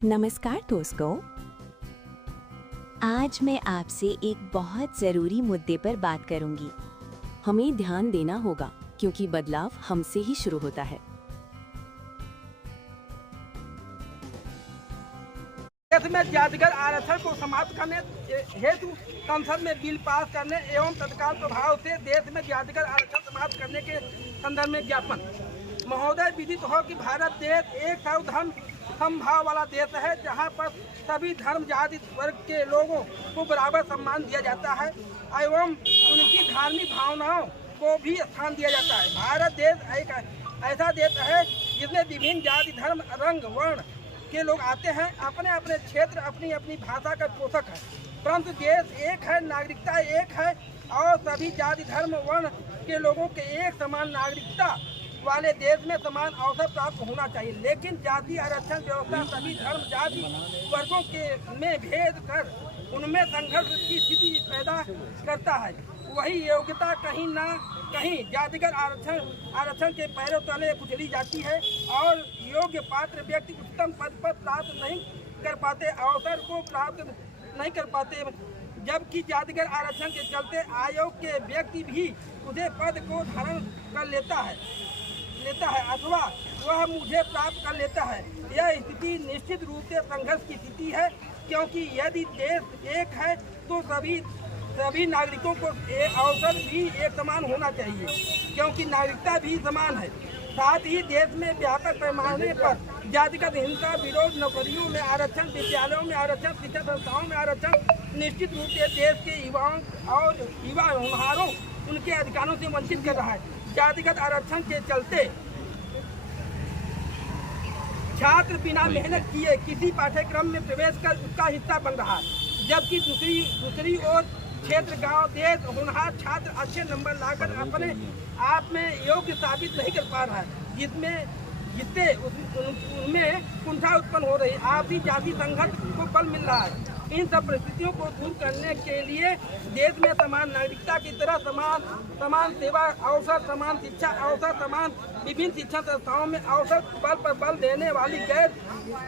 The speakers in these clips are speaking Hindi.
नमस्कार दोस्तों, आज मैं आपसे एक बहुत ज़रूरी मुद्दे पर बात करूंगी। हमें ध्यान देना होगा क्योंकि बदलाव हमसे ही शुरू होता है। देश में जातिगत आरक्षण को समाप्त करने हेतु संसद में बिल पास करने एवं तत्काल प्रभाव से देश में जातिगत आरक्षण समाप्त करने के संदर्भ में ज्ञापन। महोदय, विदित हो कि भारत देश एक सर्वधर्म समभाव वाला देश है, जहां पर सभी धर्म जाति वर्ग के लोगों को बराबर सम्मान दिया जाता है एवं उनकी धार्मिक भावनाओं को भी स्थान दिया जाता है। भारत देश एक ऐसा देश है जिसमें विभिन्न जाति धर्म रंग वर्ण के लोग आते हैं, अपने अपने क्षेत्र अपनी अपनी भाषा का पोषक है, परंतु देश एक है, नागरिकता एक है और सभी जाति धर्म वर्ण के लोगों के एक समान नागरिकता वाले देश में समान अवसर प्राप्त होना चाहिए। लेकिन जाति आरक्षण व्यवस्था सभी धर्म जाति वर्गों के में भेद कर उनमें संघर्ष की स्थिति पैदा करता है। वही योग्यता कहीं न कहीं जातिगत आरक्षण के पैरों तले कुचली जाती है और योग्य पात्र व्यक्ति उच्चतम पद पर प्राप्त नहीं कर पाते, अवसर को प्राप्त नहीं कर पाते, जबकि जातिगत आरक्षण के चलते आयोग के व्यक्ति भी उसे पद को धारण कर लेता है अथवा वह मुझे प्राप्त कर लेता है। यह स्थिति निश्चित रूप से संघर्ष की स्थिति है, क्योंकि यदि देश एक है तो सभी नागरिकों को अवसर भी एक समान होना चाहिए, क्योंकि नागरिकता भी समान है। साथ ही देश में व्यापक पैमाने पर जातिगत हिंसा विरोध, नौकरियों में आरक्षण, विद्यालयों में आरक्षण, शिक्षा संस्थाओं में आरक्षण निश्चित रूप से देश के युवाओं और युवा होनहारों उनके अधिकारों से वंचित कर रहा है। जातिगत आरक्षण के चलते छात्र बिना मेहनत किए किसी पाठ्यक्रम में प्रवेश कर उसका हिस्सा बन रहा है, जबकि दूसरी ओर क्षेत्र, गांव, देश होनहार छात्र अच्छे नंबर लाकर अपने आप में योग्य साबित नहीं कर पा रहा है, जिससे उनमें कुंठा उत्पन्न हो रही है। आपसी जाति संघर्ष को बल मिल रहा है। इन सब परिस्थितियों को दूर करने के लिए देश में समान नागरिकता की तरह समान सेवा अवसर, समान शिक्षा अवसर, समान विभिन्न शिक्षा संस्थाओं में अवसर बल पर बल देने वाली गैर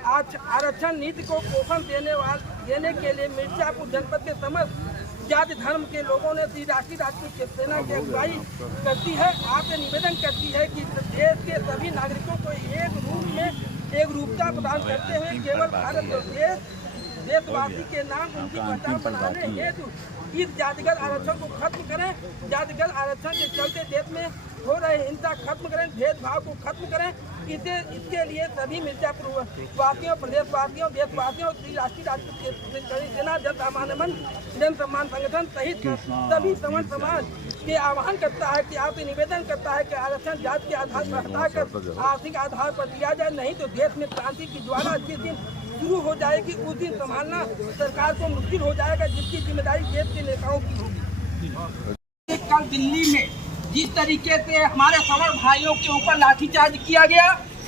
आरक्षण नीति को पोषण देने के लिए मिर्जापुर जनपद के समस्त जाति धर्म के लोगों ने राष्ट्रीय सेना की अगुवाई करती है। आपसे निवेदन करती है कि देश के सभी नागरिकों को एक रूपता प्रदान करते हुए केवल भारत देशवासी के नाम उनकी पहचान बनाने हेतु इस जातिगत आरक्षण को खत्म करें। जातिगत आरक्षण के चलते देश में हो रहे हिंसा खत्म करें, भेदभाव को खत्म करें। इसके लिए सभी मिर्जापुर वासियों, प्रदेशवासियों, देशवासियों, राष्ट्रीय सेना, जन सम्मान संगठन सहित सभी समन समाज के आह्वान करता है कि आपसे निवेदन करता है कि आरक्षण जाति के आधार पर हटाकर आर्थिक आधार पर दिया जाए, नहीं तो देश में क्रांति की ज्वाला जिस दिन शुरू हो जाएगी उस दिन संभालना सरकार को मुश्किल हो जाएगा, जिसकी जिम्मेदारी देश के नेताओं की होगी। कल दिल्ली में जिस तरीके से हमारे सवर्ण भाइयों के ऊपर लाठीचार्ज किया गया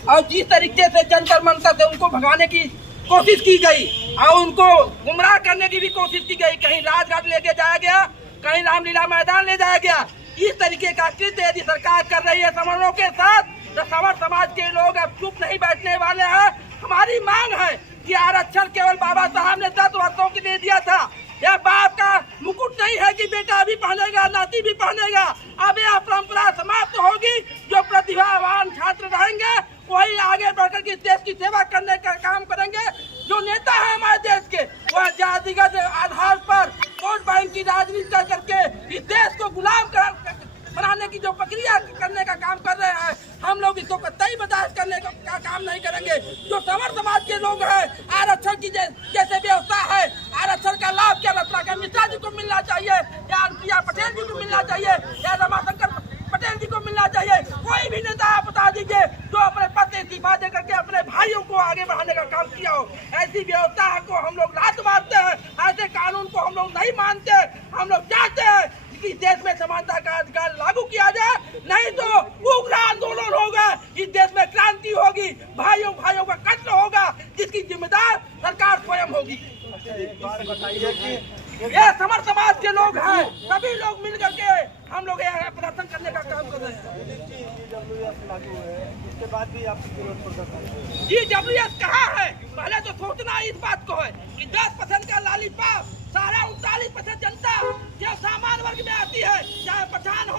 और जिस तरीके से जंतर मंतर से उनको भगाने की कोशिश की गई और उनको गुमराह करने की भी कोशिश की गई, कहीं राजघाट लेके जाया गया, कहीं रामलीला मैदान ले जाया गया। इस तरीके का कृत्य यदि सरकार कर रही है सवर्णों के साथ, तो सवर्ण समाज के लोग अब चुप नहीं बैठने वाले हैं। हमारी मांग है कि आरक्षण केवल बाबा साहब ने 10 वर्षों के लिए दिया था। यह बाप का मुकुट नहीं है कि बेटा भी पहनेगा, नाती भी पहनेगा। अब यह परंपरा समाप्त होगी। जो प्रतिभावान छात्र रहेंगे वही आगे बढ़कर के देश की सेवा करने का काम करेंगे। जो नेता है हमारे देश के, वह जातिगत आधार पर वोट बैंक की राजनीति करके इस देश को गुलाम बनाने की जो प्रक्रिया करने का काम कर रहे हैं, हम लोग इसको कतई बर्दाश्त करने का काम नहीं करेंगे। जो सवर्ण समाज के लोग हैं, आरक्षण की जैसे व्यवस्था है, आरक्षण का लाभ क्या रत्नाकर मिश्रा जी को मिलना चाहिए, या अनुप्रिया पटेल जी को मिलना चाहिए, या रमाशंकर पटेल जी को मिलना चाहिए। कोई भी नेता आप बता दीजिए जो अपने पद से इस्तीफा दे करके अपने भाइयों को आगे बढ़ाने का काम किया हो। ऐसी व्यवस्था को हम लोग लात मारते हैं, ऐसे कानून को हम लोग नहीं मानते। हम लोग चाहते हैं कि देश में समानता का अधिकार लागू किया जाए, नहीं तो उग्र आंदोलन होगा। इस देश में क्रांति होगी, भाइयों का कत्ल होगा, जिसकी जिम्मेदार सरकार स्वयं होगी। ये समर समाज के लोग हैं, सभी लोग मिल करके हम लोग यहाँ प्रदर्शन करने का काम कर रहे हैं। उसके बाद भी आपकी जरूरत पड़ सकता है। जी, WS कहाँ है? पहले तो सोचते को है कि 10% का लॉलीपॉप सारा 39% जनता जो सामान्य वर्ग में आती है, चाहे पठान